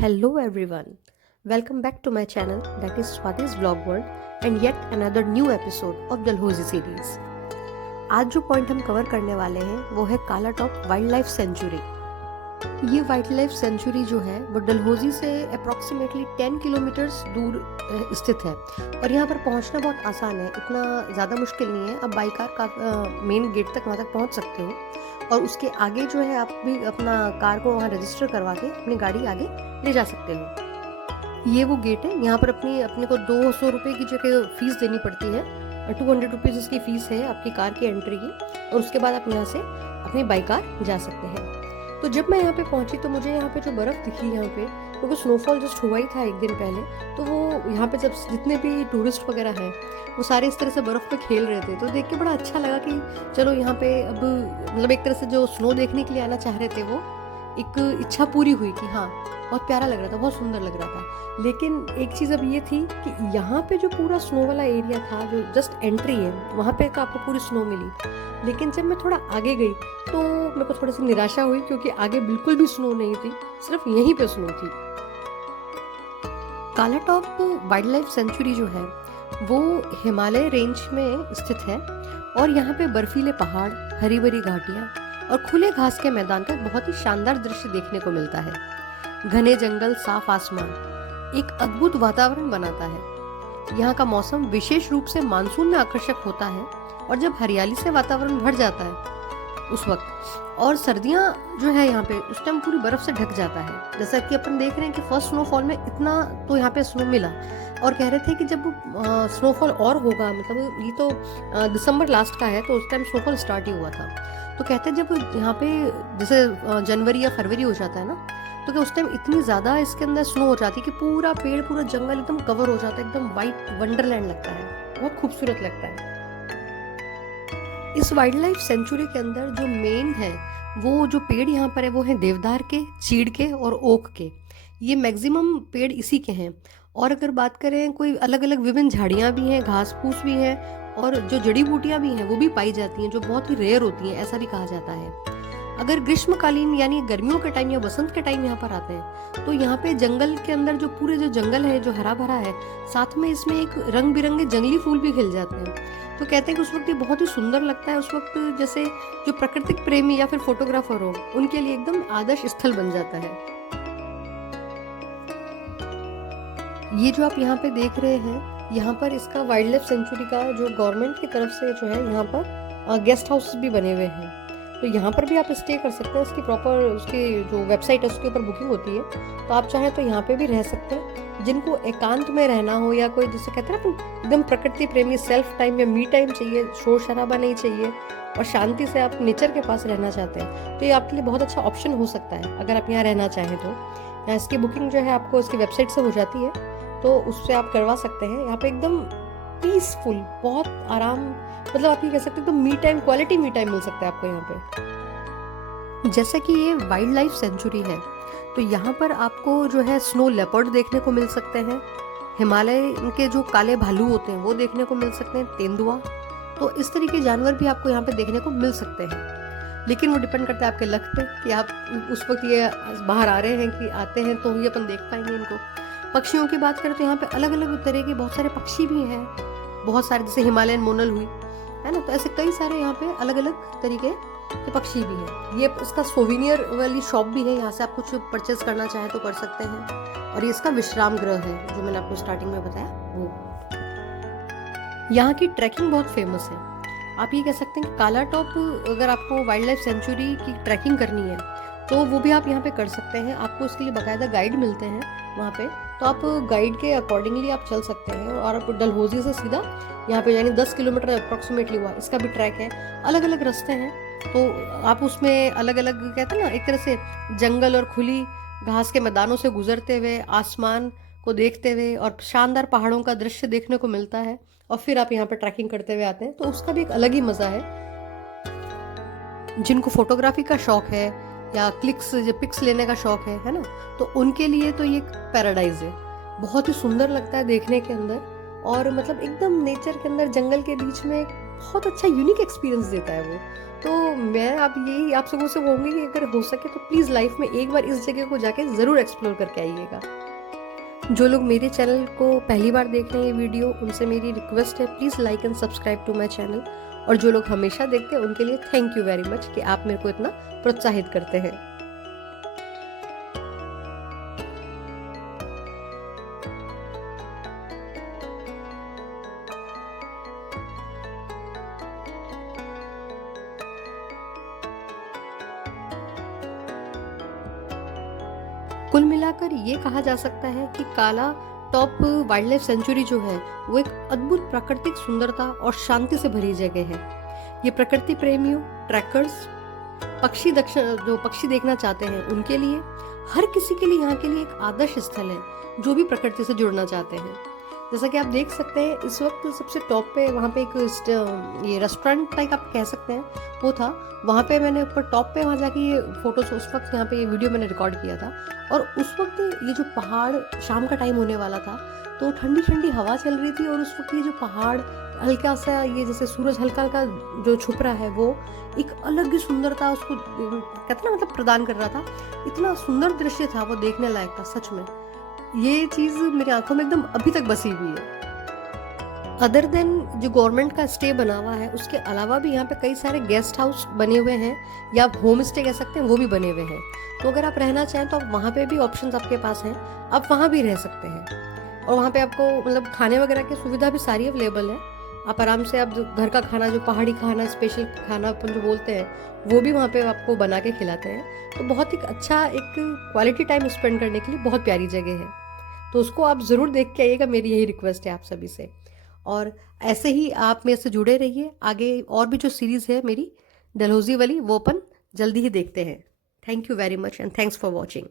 Hello everyone. Welcome back to my channel that is Swati's Vlog World and yet another new episode of Dalhousie series. आज जो point हम cover करने वाले हैं वो है काला टॉप वाइल्ड लाइफ सेंचुरी। ये वाइल्ड लाइफ सेंचुरी जो है वो डलहौजी से अप्रॉक्सीमेटली 10 किलोमीटर्स दूर स्थित है और यहाँ पर पहुँचना बहुत आसान है, इतना ज़्यादा मुश्किल नहीं है। अब बाई कार का मेन गेट तक वहाँ तक पहुँच सकते हो और उसके आगे जो है आप भी अपना कार को वहाँ रजिस्टर करवा के अपनी गाड़ी आगे ले जा सकते हो। ये वो गेट है, यहाँ पर अपने को 200 रुपये की जगह फीस देनी पड़ती है और 200 रुपीज़ इसकी फ़ीस है आपकी कार की एंट्री की और उसके बाद आप यहाँ से अपनी बाई कार जा सकते हैं। तो जब मैं यहाँ पे पहुँची तो मुझे यहाँ पे जो बर्फ़ दिखी यहाँ पे, क्योंकि स्नोफॉल जस्ट हुआ ही था एक दिन पहले, तो वो यहाँ पे जब जितने भी टूरिस्ट वगैरह हैं वो सारे इस तरह से बर्फ़ पे खेल रहे थे, तो देख के बड़ा अच्छा लगा कि चलो यहाँ पे अब मतलब एक तरह से जो स्नो देखने के लिए आना चाह रहे थे वो एक इच्छा पूरी हुई कि हाँ बहुत प्यारा लग रहा था, बहुत सुंदर लग रहा था। लेकिन एक चीज़ अब ये थी कि यहाँ पे जो पूरा स्नो वाला एरिया था, जो जस्ट एंट्री है वहाँ पे तो आपको पूरी स्नो मिली, लेकिन जब मैं थोड़ा आगे गई तो मेरे को थोड़ी सी निराशा हुई क्योंकि आगे बिल्कुल भी स्नो नहीं थी, सिर्फ यहीं पे स्नो थी। काला टॉप वाइल्ड लाइफ सेंचुरी जो है वो हिमालय रेंज में स्थित है और यहाँ पे बर्फीले पहाड़, हरी भरी घाटियाँ और खुले घास के मैदान का बहुत ही शानदार दृश्य देखने को मिलता है। घने जंगल, साफ आसमान एक अद्भुत वातावरण बनाता है। यहाँ का मौसम विशेष रूप से मानसून में आकर्षक होता है और जब हरियाली से वातावरण भर जाता है उस वक्त, और सर्दियाँ जो है यहाँ पे उस टाइम पूरी बर्फ से ढक जाता है। जैसा कि अपन देख रहे हैं कि फर्स्ट स्नोफॉल में इतना तो यहाँ पे स्नो मिला और कह रहे थे कि जब स्नोफॉल और होगा, मतलब ये तो दिसंबर लास्ट का है तो उस टाइम स्नोफॉल स्टार्ट ही हुआ था, तो कहते हैं जब यहाँ पे जैसे जनवरी या फरवरी हो जाता है ना, तो क्या उस टाइम इतनी ज़्यादा इसके अंदर स्नो हो जाती है कि पूरा पेड़, पूरा जंगल एकदम कवर हो जाता है, एकदम वाइट वंडरलैंड लगता है, बहुत खूबसूरत लगता है। इस वाइल्ड लाइफ सेंचुरी के अंदर जो मेन है वो जो पेड़ यहाँ पर है वो है देवदार के, चीड़ के और ओक के। ये मैक्सिमम पेड़ इसी के हैं। और अगर बात करें कोई अलग अलग विभिन्न झाड़ियाँ भी हैं, घास फूस भी है और जो जड़ी बूटियाँ भी हैं वो भी पाई जाती हैं, जो बहुत ही रेयर होती हैं, ऐसा भी कहा जाता है। अगर ग्रीष्मकालीन यानी गर्मियों के टाइम या बसंत के टाइम यहाँ पर आते हैं तो यहाँ पे जंगल के अंदर जो पूरे जो जंगल है जो हरा भरा है, साथ में इसमें एक रंग बिरंगे जंगली फूल भी खिल जाते हैं, तो कहते हैं कि उस वक्त ये बहुत ही सुंदर लगता है। उस वक्त जैसे जो प्राकृतिक प्रेमी या फिर फोटोग्राफर हो उनके लिए एकदम आदर्श स्थल बन जाता है। ये जो आप यहाँ पे देख रहे हैं, यहाँ पर इसका वाइल्ड लाइफ सेंचुरी का जो गवर्नमेंट की तरफ से जो है यहाँ पर गेस्ट हाउस भी बने हुए हैं, तो यहाँ पर भी आप स्टे कर सकते हैं। इसकी प्रॉपर उसकी जो वेबसाइट है उसके ऊपर बुकिंग होती है, तो आप चाहें तो यहाँ पे भी रह सकते हैं। जिनको एकांत में रहना हो या कोई जिसे कहते हैं ना एकदम प्रकृति प्रेमी, सेल्फ टाइम या मी टाइम चाहिए, शोर शराबा नहीं चाहिए और शांति से आप नेचर के पास रहना चाहते हैं, तो ये आपके लिए बहुत अच्छा ऑप्शन हो सकता है अगर आप यहाँ रहना चाहें तो। यहाँ इसकी बुकिंग जो है आपको इसकी वेबसाइट से हो जाती है, तो उससे आप करवा सकते हैं। यहाँ पे एकदम पीसफुल, बहुत आराम, मतलब आप ये कह सकते हैं तो me time, quality me time मिल सकता है आपको यहाँ पे। जैसे कि ये वाइल्ड लाइफ सेंचुरी है तो यहाँ पर आपको जो है स्नो लेपर्ड देखने को मिल सकते हैं, हिमालय के जो काले भालू होते हैं वो देखने को मिल सकते हैं, तेंदुआ, तो इस तरीके के जानवर भी आपको यहाँ पे देखने को मिल सकते हैं। लेकिन वो डिपेंड करता है आपके लक पे कि आप उस वक्त ये बाहर आ रहे हैं कि आते हैं तो ही अपन देख पाएंगे इनको। पक्षियों की बात करें तो यहाँ पे अलग अलग तरह के बहुत सारे पक्षी भी हैं, बहुत सारे, जैसे हिमालयन मोनल हुई है ना, तो ऐसे कई सारे यहाँ पे अलग अलग तरीके के पक्षी भी हैं। ये इसका सोविनियर वाली शॉप भी है, यहाँ से आप कुछ परचेज करना चाहें तो कर सकते हैं। और ये इसका विश्राम गृह है जो मैंने आपको स्टार्टिंग में बताया वो। यहाँ की ट्रैकिंग बहुत फेमस है। आप ये कह सकते हैं कि काला टॉप अगर आपको वाइल्ड लाइफ सेंचुरी की ट्रैकिंग करनी है तो वो भी आप यहाँ पे कर सकते हैं। आपको उसके लिए बाकायदा गाइड मिलते हैं वहाँ पे, तो आप गाइड के अकॉर्डिंगली आप चल सकते हैं। और आप डलहौजी से सीधा यहाँ पे यानी 10 किलोमीटर अप्रॉक्सीमेटली हुआ, इसका भी ट्रैक है, अलग अलग रास्ते हैं, तो आप उसमें अलग अलग कहते हैं ना एक तरह से जंगल और खुली घास के मैदानों से गुजरते हुए, आसमान को देखते हुए और शानदार पहाड़ों का दृश्य देखने को मिलता है, और फिर आप यहाँ पे ट्रैकिंग करते हुए आते हैं, तो उसका भी एक अलग ही मज़ा है। जिनको फोटोग्राफी का शौक है या पिक्स लेने का शौक है ना, तो उनके लिए तो ये एक पैराडाइज है। बहुत ही सुंदर लगता है देखने के अंदर, और मतलब एकदम नेचर के अंदर जंगल के बीच में बहुत अच्छा यूनिक एक्सपीरियंस देता है वो। तो मैं अब यही आप सबों से कहूँगी कि अगर हो सके तो प्लीज़ लाइफ में एक बार इस जगह को जाके ज़रूर एक्सप्लोर करके आइएगा। जो लोग मेरे चैनल को पहली बार देख रहे हैं ये वीडियो, उनसे मेरी रिक्वेस्ट है please like and subscribe to my channel. और जो लोग हमेशा देखते हैं उनके लिए थैंक यू वेरी मच कि आप मेरे को इतना प्रोत्साहित करते हैं। कुल मिलाकर ये कहा जा सकता है कि काला टॉप वाइल्ड लाइफ सेंचुरी जो है वो एक अद्भुत प्राकृतिक सुंदरता और शांति से भरी जगह है। ये प्रकृति प्रेमियों, ट्रैकर्स, जो पक्षी देखना चाहते हैं उनके लिए, हर किसी के लिए यहाँ के लिए एक आदर्श स्थल है जो भी प्रकृति से जुड़ना चाहते हैं। जैसा कि आप देख सकते हैं इस वक्त सबसे टॉप पे वहाँ पे एक ये रेस्टोरेंट टाइप आप कह सकते हैं वो था। वहाँ पे मैंने ऊपर टॉप पे वहाँ जाके ये फोटोज उस वक्त यहाँ पे ये वीडियो मैंने रिकॉर्ड किया था। और उस वक्त ये जो पहाड़, शाम का टाइम होने वाला था तो ठंडी ठंडी हवा चल रही थी और उस वक्त ये जो पहाड़ हल्का सा ये जैसे सूरज हल्का हल्का जो छुप रहा है वो एक अलग ही सुंदरता उसको कहते ना मतलब प्रदान कर रहा था। इतना सुंदर दृश्य था वो, देखने लायक था सच में। ये चीज़ मेरी आंखों में एकदम अभी तक बसी हुई है। अदर देन जो गवर्नमेंट का स्टे बना हुआ है उसके अलावा भी यहाँ पे कई सारे गेस्ट हाउस बने हुए हैं या आप होम स्टे कह सकते हैं, वो भी बने हुए हैं। तो अगर आप रहना चाहें तो आप वहाँ पे भी ऑप्शंस आपके पास हैं, आप वहाँ भी रह सकते हैं। और वहाँ पे आपको मतलब खाने वगैरह की सुविधा भी सारी अवेलेबल है। आप आराम से आप घर का खाना, जो पहाड़ी खाना, स्पेशल खाना अपन जो बोलते हैं, वो भी वहाँ पे आपको बना के खिलाते हैं। तो बहुत ही अच्छा एक क्वालिटी टाइम स्पेंड करने के लिए बहुत प्यारी जगह है। तो उसको आप ज़रूर देख के आइएगा, मेरी यही रिक्वेस्ट है आप सभी से। और ऐसे ही आप मेरे से जुड़े रहिए। आगे और भी जो सीरीज़ है मेरी डलहौजी वाली वो अपन जल्दी ही देखते हैं। Thank you very much and thanks for watching.